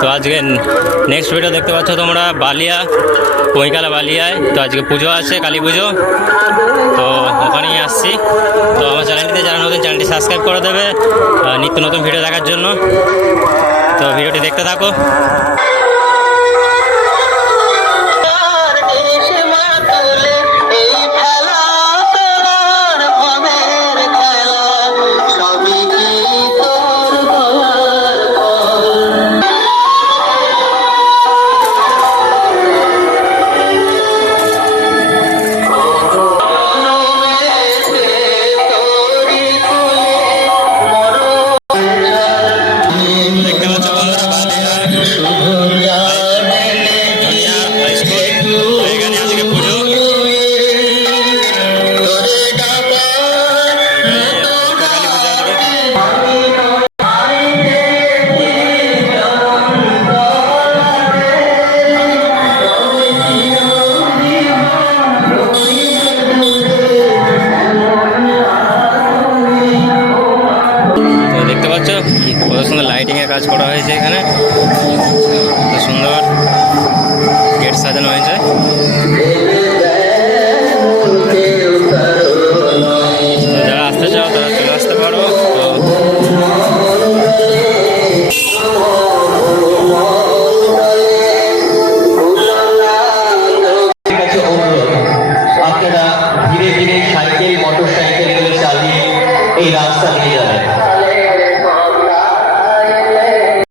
তো আজকে next video দেখতে পাচ্ছ তোমরা বালিয়া, কৈকালা বালিয়ায়। তো আজকে পুজো আছে, কালী পুজো, তো ওখানেই আসছি। তো আমার চ্যানেলটিতে যারা নতুন, চ্যানেলটি সাবস্ক্রাইব করে দেবে নিত্য নতুন ভিডিও দেখার জন্য। তো ভিডিওটি দেখতে থাকো। কত সুন্দর লাইটিং এর কাজ করা হয়েছে এখানে, কত সুন্দর গেট সাজানো হয়েছে।